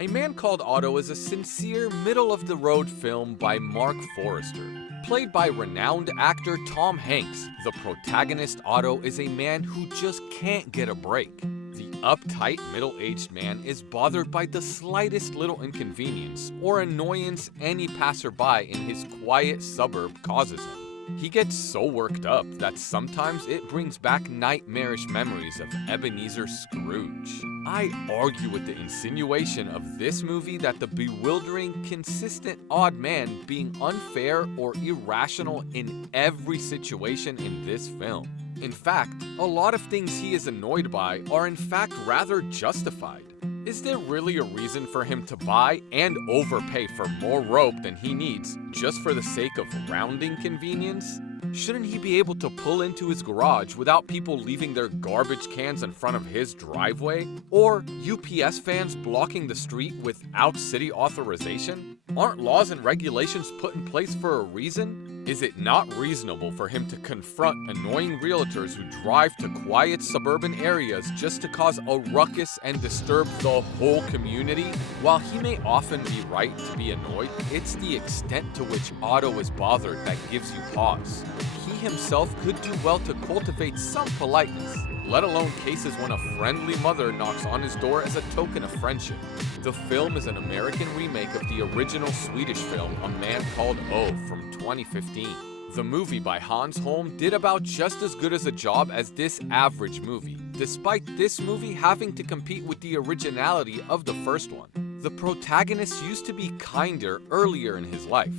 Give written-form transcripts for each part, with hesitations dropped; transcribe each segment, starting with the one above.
A Man Called Otto is a sincere, middle-of-the-road film by Marc Forester. Played by renowned actor Tom Hanks, the protagonist Otto is a man who just can't get a break. The uptight, middle-aged man is bothered by the slightest little inconvenience or annoyance any passerby in his quiet suburb causes him. He gets so worked up that sometimes it brings back nightmarish memories of Ebenezer Scrooge. I argue with the insinuation of this movie that the bewildering, consistent odd man being unfair or irrational in every situation in this film. In fact, a lot of things he is annoyed by are in fact rather justified. Is there really a reason for him to buy and overpay for more rope than he needs just for the sake of rounding convenience? Shouldn't he be able to pull into his garage without people leaving their garbage cans in front of his driveway? Or UPS fans blocking the street without city authorization? Aren't laws and regulations put in place for a reason? Is it not reasonable for him to confront annoying realtors who drive to quiet suburban areas just to cause a ruckus and disturb the whole community? While he may often be right to be annoyed, it's the extent to which Otto is bothered that gives you pause. He himself could do well to cultivate some politeness, let alone cases when a friendly mother knocks on his door as a token of friendship. The film is an American remake of the original Swedish film A Man Called Otto from 2015. The movie by Hans Holm did about just as good as a job as this average movie, despite this movie having to compete with the originality of the first one. The protagonist used to be kinder earlier in his life.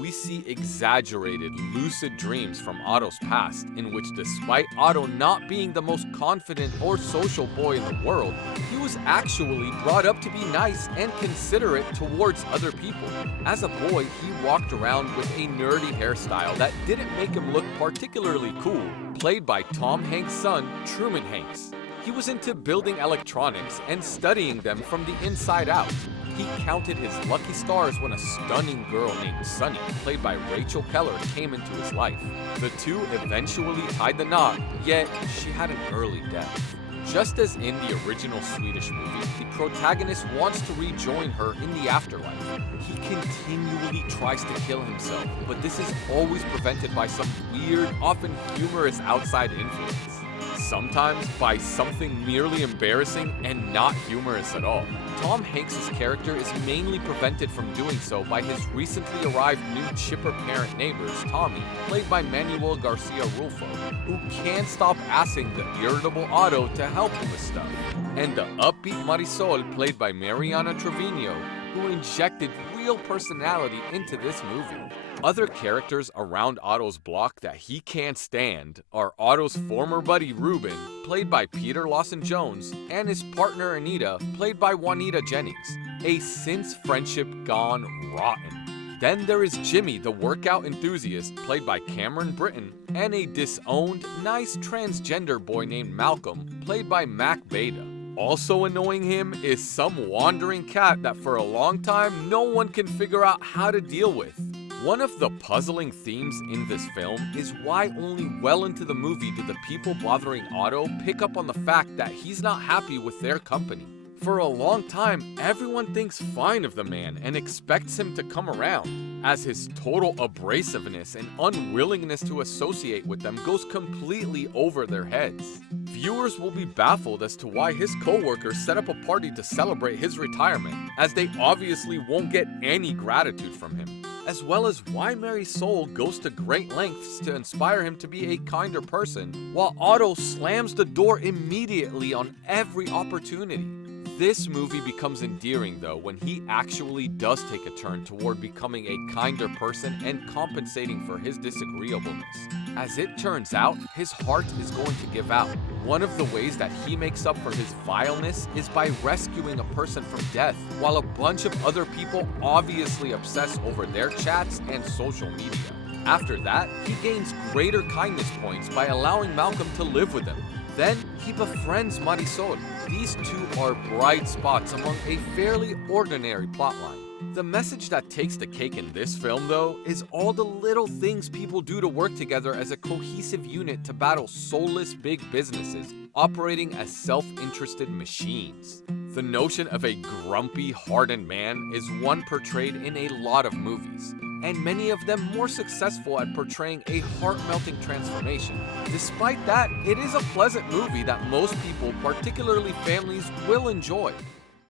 We see exaggerated, lucid dreams from Otto's past, in which despite Otto not being the most confident or social boy in the world, he was actually brought up to be nice and considerate towards other people. As a boy, he walked around with a nerdy hairstyle that didn't make him look particularly cool, played by Tom Hanks' son, Truman Hanks. He was into building electronics and studying them from the inside out. He counted his lucky stars when a stunning girl named Sunny, played by Rachel Keller, came into his life. The two eventually tied the knot, yet she had an early death. Just as in the original Swedish movie, the protagonist wants to rejoin her in the afterlife. He continually tries to kill himself, but this is always prevented by some weird, often humorous outside influence. Sometimes by something merely embarrassing and not humorous at all. Tom Hanks' character is mainly prevented from doing so by his recently arrived new chipper parent neighbors, Tommy, played by Manuel Garcia Rulfo, who can't stop asking the irritable Otto to help him with stuff, and the upbeat Marisol, played by Mariana Treviño, who injected real personality into this movie. Other characters around Otto's block that he can't stand are Otto's former buddy Ruben, played by Peter Lawson-Jones, and his partner Anita, played by Juanita Jennings, a since friendship gone rotten. Then there is Jimmy, the workout enthusiast, played by Cameron Britton, and a disowned, nice transgender boy named Malcolm, played by Mac Beta. Also annoying him is some wandering cat that for a long time no one can figure out how to deal with. One of the puzzling themes in this film is why only well into the movie do the people bothering Otto pick up on the fact that he's not happy with their company. For a long time, everyone thinks fine of the man and expects him to come around, as his total abrasiveness and unwillingness to associate with them goes completely over their heads. Viewers will be baffled as to why his co-workers set up a party to celebrate his retirement, as they obviously won't get any gratitude from him, as well as why Marisol goes to great lengths to inspire him to be a kinder person, while Otto slams the door immediately on every opportunity. This movie becomes endearing though when he actually does take a turn toward becoming a kinder person and compensating for his disagreeableness. As it turns out, his heart is going to give out. One of the ways that he makes up for his vileness is by rescuing a person from death, while a bunch of other people obviously obsess over their chats and social media. After that, he gains greater kindness points by allowing Malcolm to live with him. Then, he befriends Marisol. These two are bright spots among a fairly ordinary plotline. The message that takes the cake in this film, though, is all the little things people do to work together as a cohesive unit to battle soulless big businesses operating as self-interested machines. The notion of a grumpy, hardened man is one portrayed in a lot of movies, and many of them more successful at portraying a heart-melting transformation. Despite that, it is a pleasant movie that most people, particularly families, will enjoy.